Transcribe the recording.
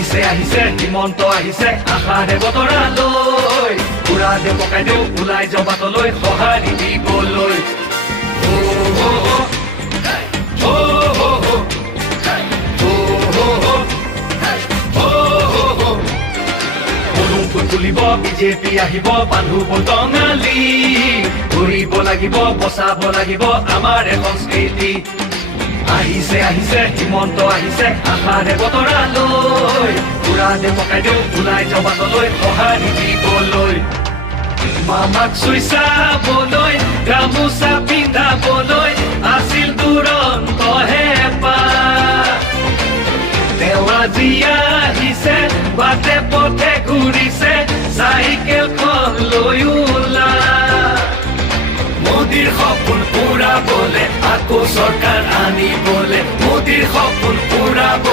আহিছে আহিছে হিমন্ত আহিছে আশাৰে বতৰা লৈ উৰা দে পকাই দেও ওলাই যাওঁ বাটলৈ সঁহাৰি দিবলৈ তুলিব বিজেপি আহিব বান্ধু বটঙালী ঘূৰিব লাগিব বচাব লাগিব আমাৰ সংস্কৃতি আহিছে আহিছে হিমন্ত আহিছে আশাৰে বতৰা লৈ উৰা দে পকাই দেও ওলাই যাওঁ বাটলৈ সঁহাৰি দিবলৈ মামাক চুই চাবলৈ গামোচা পিন্ধাবলৈ আছিল দুৰন্ত হেঁপাহ তেওঁ আজি আহিছে বাটে পথে ঘূৰিছে চাইকেলখন লৈ ওলা মোদীৰ সপোন পুৰাবলে আকৌ চৰকাৰ আনিবলে মোদীৰ সপোন পুৰাবলে